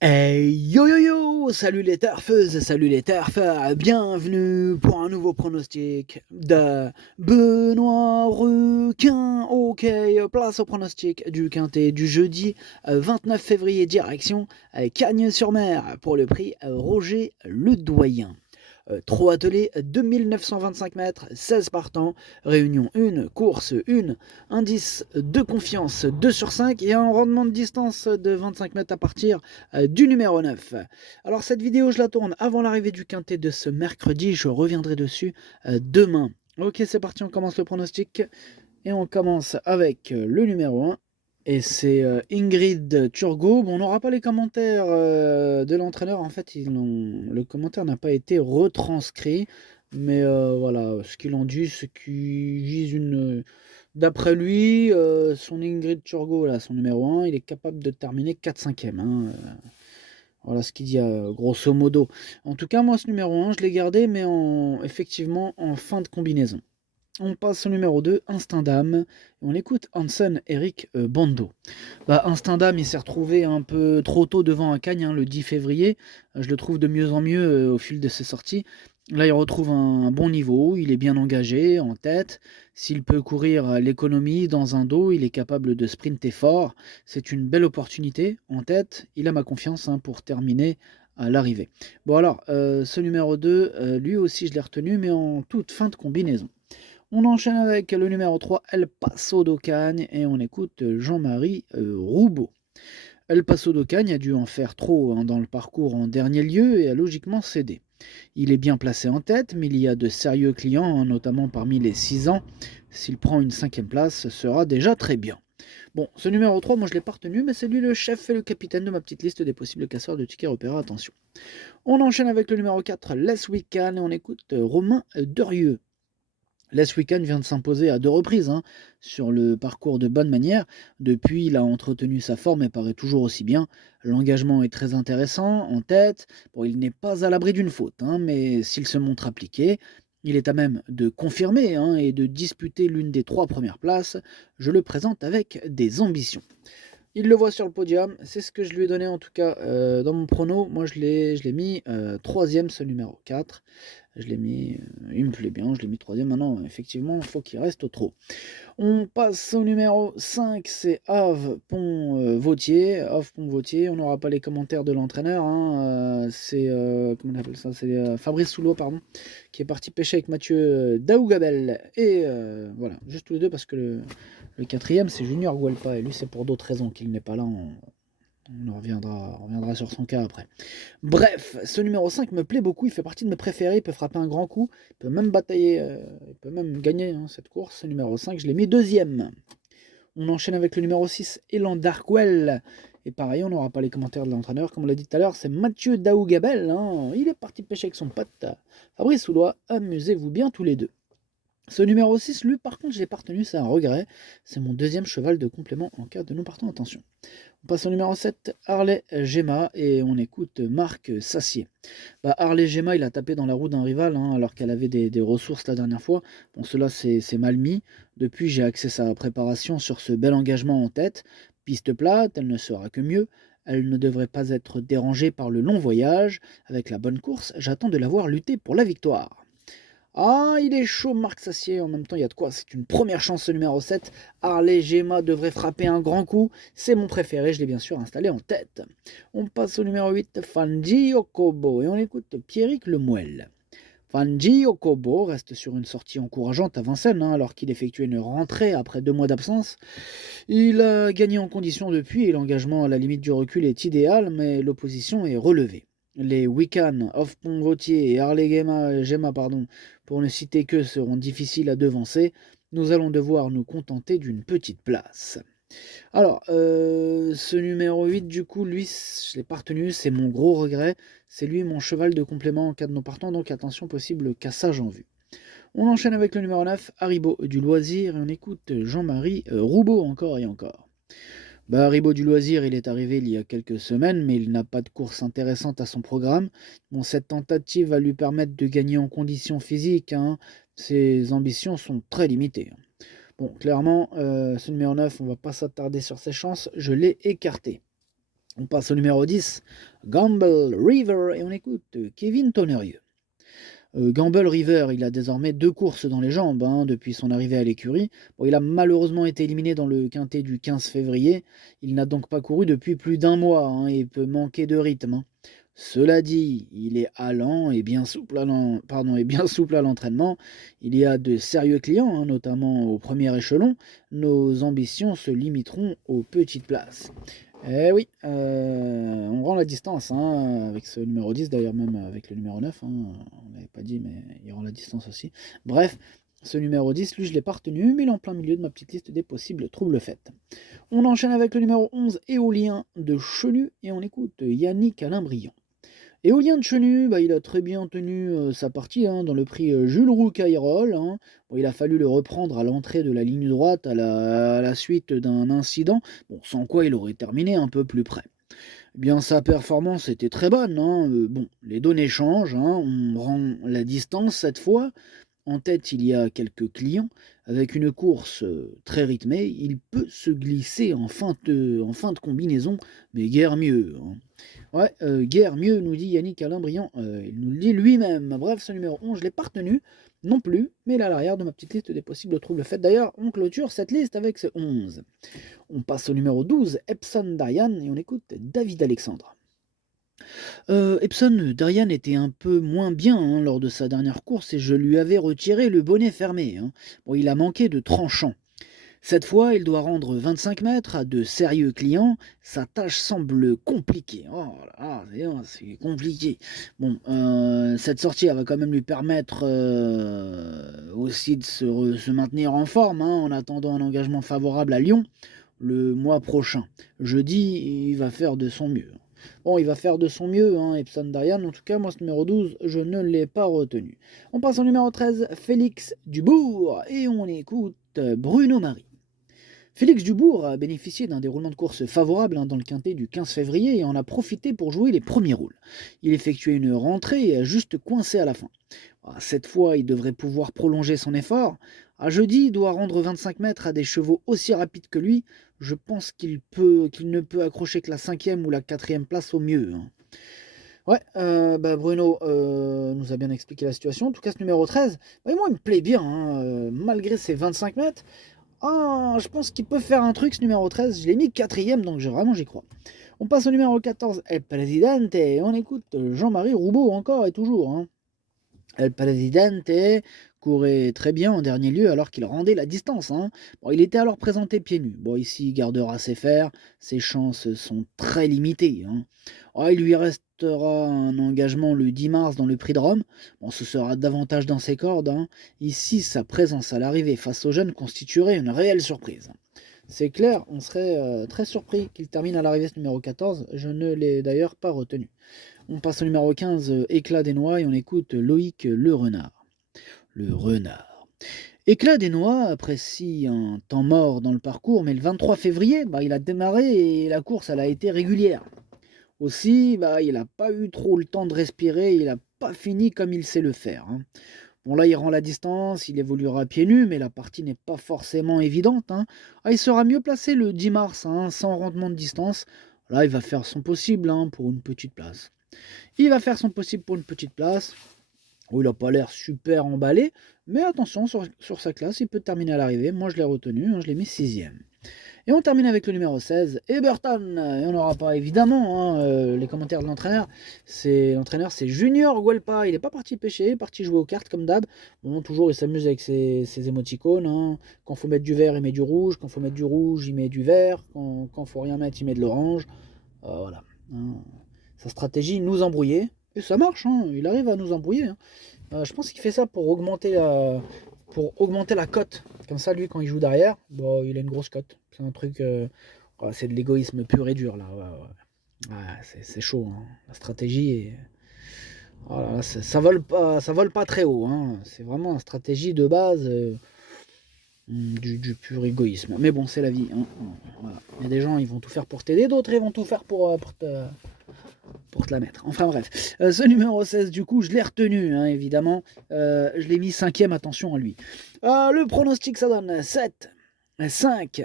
Hey yo yo yo! Salut les turfeuses, salut les turfeurs, bienvenue pour un nouveau pronostic de Benoît Requin. Ok, place au pronostic du quintet du jeudi 29 février, direction Cagnes-sur-Mer pour le prix Roger Ledoyen. 3 attelés, 2925 mètres, 16 partants, réunion 1, course 1, indice de confiance 2 sur 5 et un rendement de distance de 25 mètres à partir du numéro 9. Alors cette vidéo je la tourne avant l'arrivée du quintet de ce mercredi, je reviendrai dessus demain. Ok, c'est parti, on commence le pronostic et on commence avec le numéro 1. Et c'est Ingrid Turgot. Bon, on n'aura pas les commentaires de l'entraîneur. En fait, le commentaire n'a pas été retranscrit. Mais voilà, ce qu'il en dit, c'est qu'il vise une. D'après lui, son Ingrid Turgot, là, son numéro 1, il est capable de terminer 4-5e. Hein. Voilà ce qu'il dit grosso modo. En tout cas, moi, ce numéro 1, je l'ai gardé, mais effectivement en fin de combinaison. On passe au numéro 2, Instinct d'âme. On écoute Hansen Eric Bando. Instinct d'âme, il s'est retrouvé un peu trop tôt devant un Cagne le 10 février. Je le trouve de mieux en mieux au fil de ses sorties. Là, il retrouve un bon niveau, il est bien engagé, en tête. S'il peut courir à l'économie dans un dos, il est capable de sprinter fort. C'est une belle opportunité. En tête, il a ma confiance pour terminer à l'arrivée. Bon alors, ce numéro 2, lui aussi je l'ai retenu, mais en toute fin de combinaison. On enchaîne avec le numéro 3, El Paso d'Ocagne, et on écoute Jean-Marie Roubaud. El Paso d'Ocagne a dû en faire trop dans le parcours en dernier lieu et a logiquement cédé. Il est bien placé en tête, mais il y a de sérieux clients, notamment parmi les 6 ans. S'il prend une 5e place, ce sera déjà très bien. Bon, ce numéro 3, moi je l'ai pas retenu, mais c'est lui le chef et le capitaine de ma petite liste des possibles casseurs de tickets repérés, attention. On enchaîne avec le numéro 4, Les Weekend, et on écoute Romain Derieux. Les Weekend vient de s'imposer à 2 reprises sur le parcours de bonne manière. Depuis, il a entretenu sa forme et paraît toujours aussi bien. L'engagement est très intéressant, en tête. Bon, il n'est pas à l'abri d'une faute, mais s'il se montre appliqué, il est à même de confirmer et de disputer l'une des 3 premières places. Je le présente avec des ambitions. Il le voit sur le podium, c'est ce que je lui ai donné en tout cas dans mon prono. Moi je l'ai mis 3e, ce numéro 4. Je l'ai mis, il me plaît bien, je l'ai mis 3e. Maintenant, effectivement, il faut qu'il reste au trot. On passe au numéro 5, c'est Ave Pont-Vautier. Ave Pont-Vautier, on n'aura pas les commentaires de l'entraîneur. C'est, comment on appelle ça? C'est Fabrice Soulois, pardon, qui est parti pêcher avec Mathieu Daougabel. Et voilà, juste tous les deux parce que le 4e, c'est Junior Guelpa. Et lui, c'est pour d'autres raisons qu'il n'est pas là. On reviendra sur son cas après. Bref, ce numéro 5 me plaît beaucoup, il fait partie de mes préférés, il peut frapper un grand coup, il peut même batailler, il peut même gagner cette course. Ce numéro 5, je l'ai mis 2e. On enchaîne avec le numéro 6, Elan Darkwell. Et pareil, on n'aura pas les commentaires de l'entraîneur, comme on l'a dit tout à l'heure, c'est Mathieu Daougabel. Il est parti pêcher avec son pote Fabrice Soulois, amusez-vous bien tous les deux. Ce numéro 6, lui, par contre, je l'ai pas retenu, c'est un regret. C'est mon 2e cheval de complément en cas de non partant. Attention. On passe au numéro 7, Harley Gemma, et on écoute Marc Sassier. Harley Gemma, il a tapé dans la roue d'un rival, alors qu'elle avait des ressources la dernière fois. Bon, cela c'est mal mis. Depuis, j'ai axé sa préparation sur ce bel engagement en tête. Piste plate, elle ne sera que mieux. Elle ne devrait pas être dérangée par le long voyage. Avec la bonne course, j'attends de la voir lutter pour la victoire. Ah, il est chaud, Marc Sassier. En même temps, il y a de quoi. C'est une première chance, ce numéro 7. Harley Gemma devrait frapper un grand coup. C'est mon préféré. Je l'ai bien sûr installé en tête. On passe au numéro 8, Fanji Okobo. Et on écoute Pierrick Lemuel. Fanji Okobo reste sur une sortie encourageante à Vincennes, alors qu'il effectuait une rentrée après 2 mois d'absence. Il a gagné en condition depuis et l'engagement à la limite du recul est idéal, mais l'opposition est relevée. Les Wiccan, Pont-Vautier et Harley Gemma, pour ne citer que, seront difficiles à devancer. Nous allons devoir nous contenter d'une petite place. Alors, ce numéro 8, du coup, lui, je ne l'ai pas retenu, c'est mon gros regret. C'est lui mon cheval de complément en cas de non partant, donc attention, possible cassage en vue. On enchaîne avec le numéro 9, Haribo du Loisir, et on écoute Jean-Marie Roubaud encore et encore. Haribo du Loisir, il est arrivé il y a quelques semaines, mais il n'a pas de course intéressante à son programme. Bon, cette tentative va lui permettre de gagner en conditions physiques. Ses ambitions sont très limitées. Bon, clairement, ce numéro 9, on va pas s'attarder sur ses chances, je l'ai écarté. On passe au numéro 10, Gamble River, et on écoute Kevin Tonnerre. Gamble River, il a désormais 2 courses dans les jambes depuis son arrivée à l'écurie. Bon, il a malheureusement été éliminé dans le quintet du 15 février. Il n'a donc pas couru depuis plus d'un mois et peut manquer de rythme. Cela dit, il est allant et bien souple à l'entraînement. Il y a de sérieux clients, notamment au premier échelon. Nos ambitions se limiteront aux petites places. Eh oui, on rend la distance avec ce numéro 10, d'ailleurs même avec le numéro 9, on ne l'avait pas dit, mais il rend la distance aussi. Bref, ce numéro 10, lui je l'ai pas retenu, mais il est en plein milieu de ma petite liste des possibles troubles faits. On enchaîne avec le numéro 11, Éolien de Chenu, et on écoute Yannick Alain-Briand. Éolien de Chenu, il a très bien tenu sa partie dans le prix Jules Roucaïrol. Bon, il a fallu le reprendre à l'entrée de la ligne droite à la suite d'un incident, sans quoi il aurait terminé un peu plus près. Eh bien, sa performance était très bonne. Les données changent, on rend la distance cette fois. En tête, il y a quelques clients. Avec une course très rythmée, il peut se glisser en fin de combinaison, mais guère mieux. Ouais, guère mieux, nous dit Yannick Alain-Briand. Il nous le dit lui-même. Bref, ce numéro 11, je ne l'ai pas retenu non plus, mais il est à l'arrière de ma petite liste des possibles troubles faits. D'ailleurs, on clôture cette liste avec ce 11. On passe au numéro 12, Epson Darian, et on écoute David Alexandre. Epson Darian était un peu moins bien lors de sa dernière course et je lui avais retiré le bonnet fermé. Bon, il a manqué de tranchant. Cette fois, il doit rendre 25 mètres à de sérieux clients. Sa tâche semble compliquée. Oh là là, c'est compliqué. Bon, cette sortie, elle va quand même lui permettre aussi de se maintenir en forme en attendant un engagement favorable à Lyon le mois prochain. Jeudi, il va faire de son mieux. Bon, il va faire de son mieux, Epson Darian. En tout cas, moi, ce numéro 12, je ne l'ai pas retenu. On passe au numéro 13, Félix Dubourg. Et on écoute Bruno Marie. Félix Dubourg a bénéficié d'un déroulement de course favorable dans le quintet du 15 février et en a profité pour jouer les premiers rôles. Il effectuait une rentrée et a juste coincé à la fin. Cette fois, il devrait pouvoir prolonger son effort. À jeudi, il doit rendre 25 mètres à des chevaux aussi rapides que lui. Je pense qu'il ne peut accrocher que la 5e ou la 4e place au mieux. Ouais, Bruno nous a bien expliqué la situation. En tout cas, ce numéro 13, moi, il me plaît bien, malgré ses 25 mètres. Je pense qu'il peut faire un truc, ce numéro 13. Je l'ai mis 4e, donc j'y crois. On passe au numéro 14, El Presidente, et on écoute Jean-Marie Roubaud encore et toujours. El Presidente courait très bien en dernier lieu alors qu'il rendait la distance. Bon, il était alors présenté pieds nus. Bon, ici, il gardera ses fers. Ses chances sont très limitées. Il lui restera un engagement le 10 mars dans le Prix de Rome. Bon, ce sera davantage dans ses cordes. Ici, sa présence à l'arrivée face aux jeunes constituerait une réelle surprise. C'est clair, on serait très surpris qu'il termine à l'arrivée ce numéro 14. Je ne l'ai d'ailleurs pas retenu. On passe au numéro 15, Éclat des Noix, et on écoute Loïc Le Renard. Le Renard. Éclat des Noix apprécie un temps mort dans le parcours, mais le 23 février, il a démarré et la course elle a été régulière. Aussi, il n'a pas eu trop le temps de respirer, il n'a pas fini comme il sait le faire. Bon, là, il rend la distance, il évoluera pieds nus, mais la partie n'est pas forcément évidente. Il sera mieux placé le 10 mars, sans rendement de distance. Là, il va faire son possible pour une petite place. Il va faire son possible pour une petite place. Il n'a pas l'air super emballé, mais attention, sur sa classe, il peut terminer à l'arrivée. Moi, je l'ai retenu, je l'ai mis 6e. Et on termine avec le numéro 16, Eberton. Et on n'aura pas évidemment les commentaires de l'entraîneur. L'entraîneur, c'est Junior Guelpa. Il n'est pas parti pêcher, il est parti jouer aux cartes comme d'hab. Bon, toujours, il s'amuse avec ses émoticônes. Quand il faut mettre du vert, il met du rouge. Quand il faut mettre du rouge, il met du vert. Quand il faut rien mettre, il met de l'orange. Voilà. Sa stratégie, nous embrouiller. Et ça marche, il arrive à nous embrouiller. Je pense qu'il fait ça pour augmenter la cote. Comme ça, lui, quand il joue derrière, il a une grosse cote. C'est un truc... c'est de l'égoïsme pur et dur, là. C'est chaud. La stratégie, voilà, ça vole pas très haut. C'est vraiment une stratégie de base du pur égoïsme. Mais bon, c'est la vie. Voilà. Il y a des gens, ils vont tout faire pour t'aider. D'autres, ils vont tout faire pour te la mettre. Enfin bref, ce numéro 16 du coup je l'ai retenu évidemment, je l'ai mis 5e, attention à lui. Le pronostic ça donne 7, 5,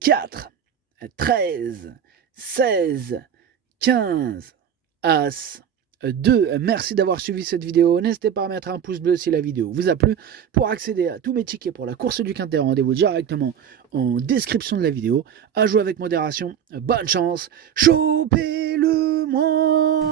4, 13, 16, 15, As, 2. Merci d'avoir suivi cette vidéo. N'hésitez pas à mettre un pouce bleu si la vidéo vous a plu. Pour accéder à tous mes tickets pour la course du Quintet, rendez-vous directement en description de la vidéo. À jouer avec modération. Bonne chance. Chopez-le moi.